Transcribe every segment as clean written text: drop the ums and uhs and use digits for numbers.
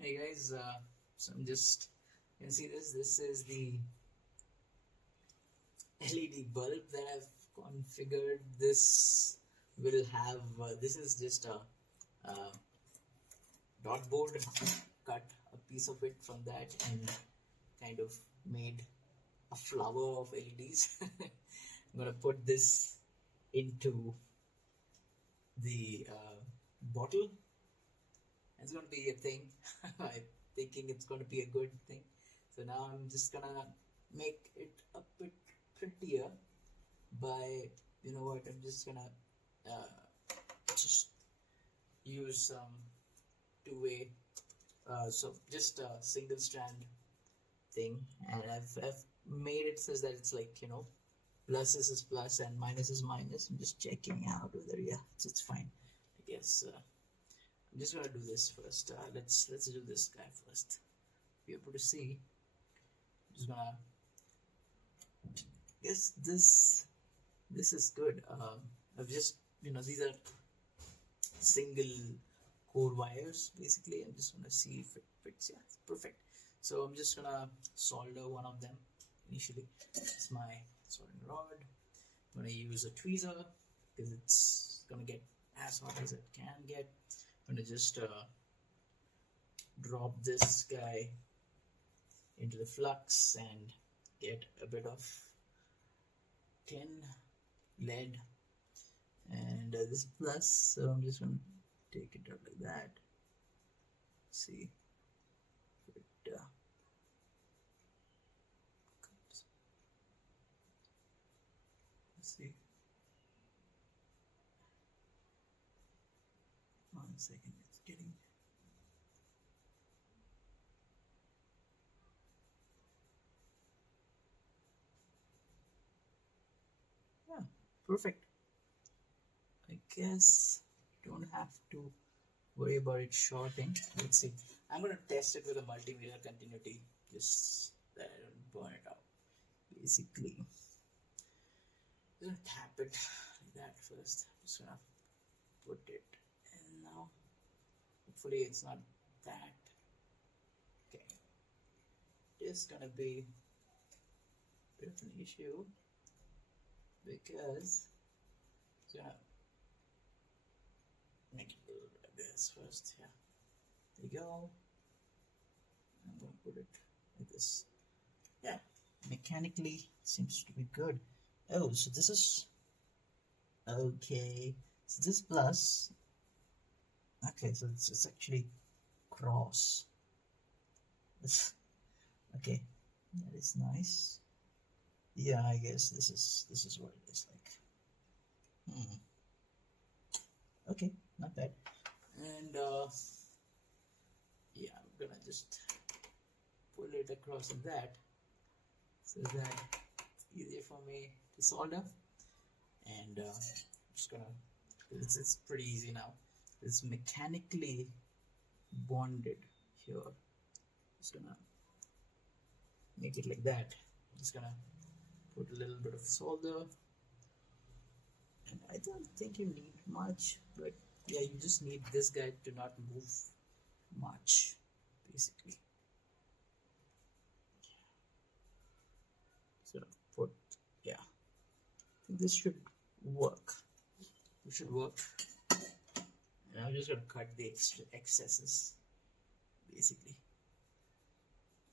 Hey guys, so I'm just, you can see this. This is the LED bulb that I've configured. This will have, this is just a dot board, cut a piece of it from that and kind of made a flower of LEDs. I'm gonna put this into the bottle. It's gonna be a thing. I'm thinking it's gonna be a good thing. So now I'm just gonna make it a bit prettier by, you know what, I'm just gonna just use some two-way, so just a single strand thing, and I've made it such that it's like, you know, pluses is plus and minus is minus. I'm just checking out whether, yeah, it's fine, I guess. I'm just gonna do this first. Let's do this guy first. Be able to see. I'm just gonna. Yes, this is good. I've just, you know, these are single core wires basically. I'm just gonna see if it fits. Yeah, it's perfect. So I'm just gonna solder one of them initially. It's my soldering rod. I'm gonna use a tweezer because it's gonna get as hot as it can get. I'm gonna just drop this guy into the flux and get a bit of tin, lead, and this plus. So I'm just gonna take it out like that. See if it comes. Let's see. 1 second, it's getting. Yeah, perfect. I guess don't have to worry about it shorting. Let's see. I'm gonna test it with a multimeter continuity, just that I don't burn it out. Basically, I'm gonna tap it like that first. I'm just gonna put it in now. Hopefully, it's not that. Okay, it's gonna be a bit of an issue because it's gonna make it a little bit of this first. Yeah, there you go. I'm gonna put it like this. Yeah, mechanically it seems to be good. Oh, so this is okay. So this plus. Okay, so it's actually cross. Okay, that is nice. Yeah, I guess this is what it is like. Okay, not bad. And yeah, I'm gonna just pull it across like that so that it's easier for me to solder. And I'm just gonna, it's pretty easy now. It's mechanically bonded here. Just gonna make it like that. Just gonna put a little bit of solder, and I don't think you need much, but yeah, you just need this guy to not move much, basically. So put, yeah, I think this should work. It should work. And I'm just gonna cut the excesses, basically.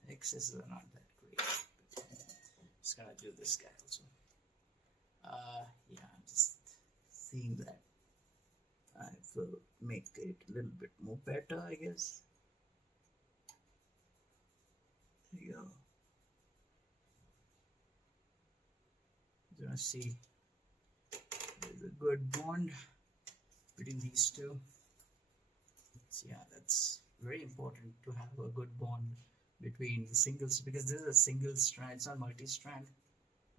Excesses are not that great. But just gonna do this guy also. Yeah, I'm just seeing that I will make it a little bit more better, I guess. There you go. You're gonna see there's a good bond between these two. So yeah, that's very important to have a good bond between the singles, because this is a single strand, it's not multi-strand.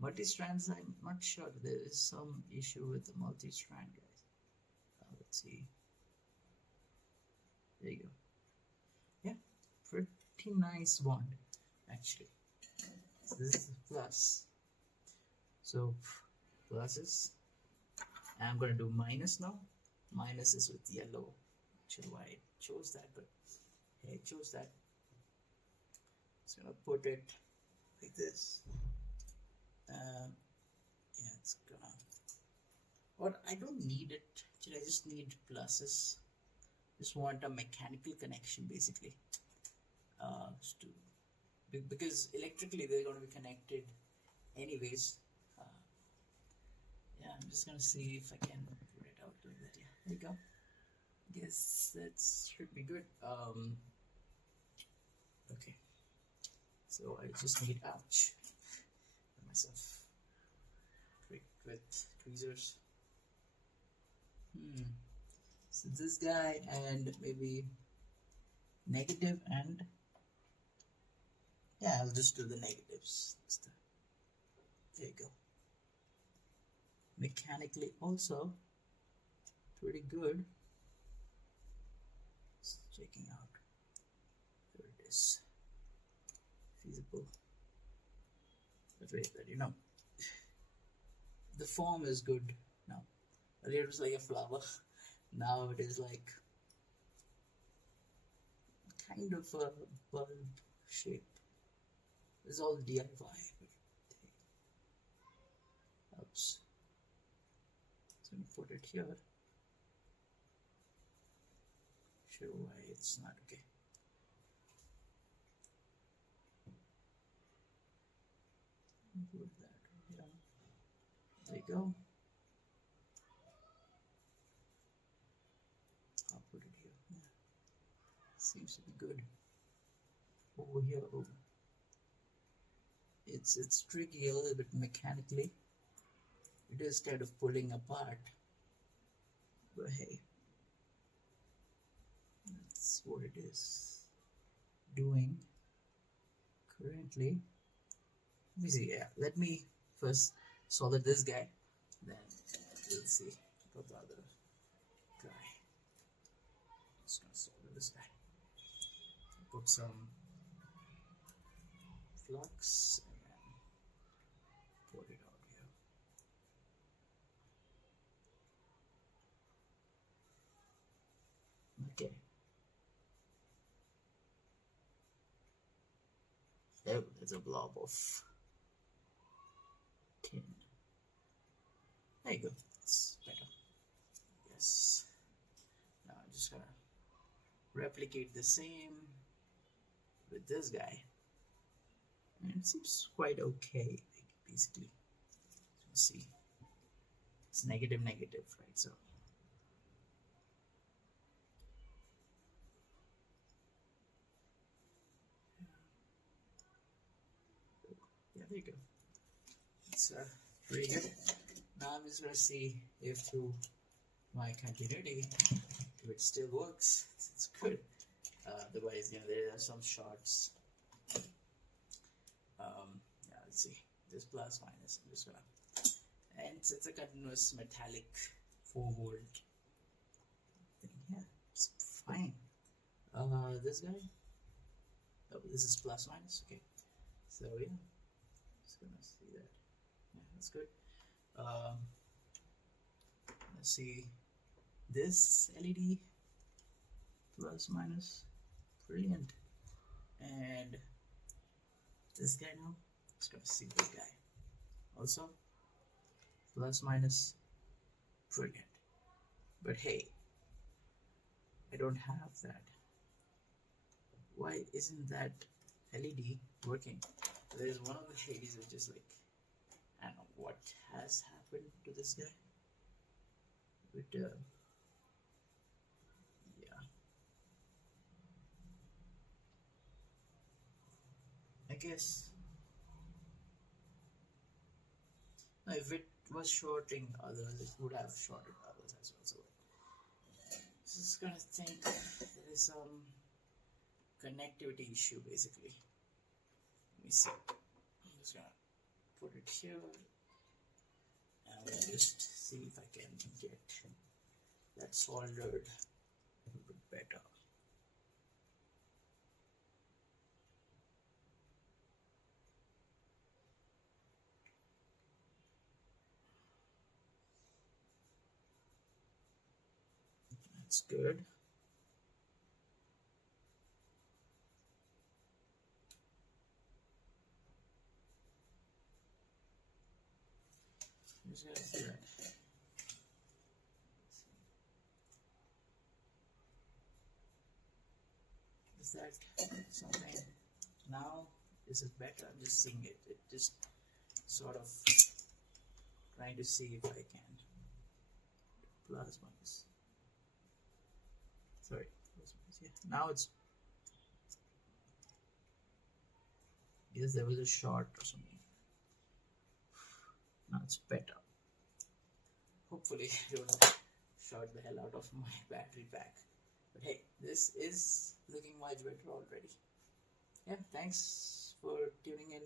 Multi-strands, I'm not sure. There is some issue with the multi-strand, guys. Let's see. There you go. Yeah, pretty nice bond, actually. So this is plus. So plus is, and I'm going to do minus now. Minus is with yellow. Not sure why it chose that, but Okay, I chose that. Just gonna put it like this. Yeah, it's gonna. Or I don't need it. Actually, I just need pluses. Just want a mechanical connection basically. To, because electrically they're going to be connected anyways. Uh, yeah, I'm just gonna see if I can put it out like that. Yeah, there you go. Guess that should be good. Okay. So I just need ouch myself pricked with tweezers. So this guy and maybe negative and yeah, I'll just do the negatives. There you go. Mechanically also pretty good. Just checking out. There it is. Feasible. But wait, the form is good now. Earlier it was like a flower. Now it is like kind of a bulb shape. It's all DIY, but helps. So I'm gonna put it here. Sure why it's not okay. Put that here. There you go. I'll put it here. Yeah. Seems to be good. Over here, oh. It's tricky a little bit mechanically. It is kind of pulling apart. But hey, that's what it is doing currently. Let me see. Yeah, let me first solder this guy, then we'll see about the other guy. Just gonna solder this guy. Put some flux and then put it out here. Okay. Oh, there's a blob of tin. There you go. It's better. Yes. Now I'm just gonna replicate the same with this guy. And it seems quite okay, basically. Let's see. It's negative, negative, right? So yeah, there you go. It's pretty good. Now I'm just gonna see if through my continuity, if it still works. It's good. Otherwise, there are some shorts. Yeah, let's see. This plus minus. I'm just gonna, and it's a continuous metallic 4-volt thing. Yeah, it's fine. This guy. Oh, this is plus minus. Okay. So yeah, just gonna see that. Yeah, that's good. Let's see. This LED plus minus, brilliant. And this guy now, just gonna see this guy also plus minus, brilliant. But hey, I don't have that. Why isn't that LED working? There's one of the LEDs which is like, I don't know what has happened to this guy, but yeah. I guess if it was shorting others, it would have shorted others as well. So just gonna think there is some connectivity issue basically. Let me see. I'm just gonna put it here and I'll just see if I can get that soldered a little bit better. That's good. just gonna see that. Is that something? Now is it better? I'm just seeing it. It just sort of trying to see if I can. Plus minus. Sorry. Plus minus. Yeah. Now it's. Yes, there was a short or something. Now it's better. Hopefully, I don't short the hell out of my battery pack. But hey, this is looking much better already. Yeah, thanks for tuning in.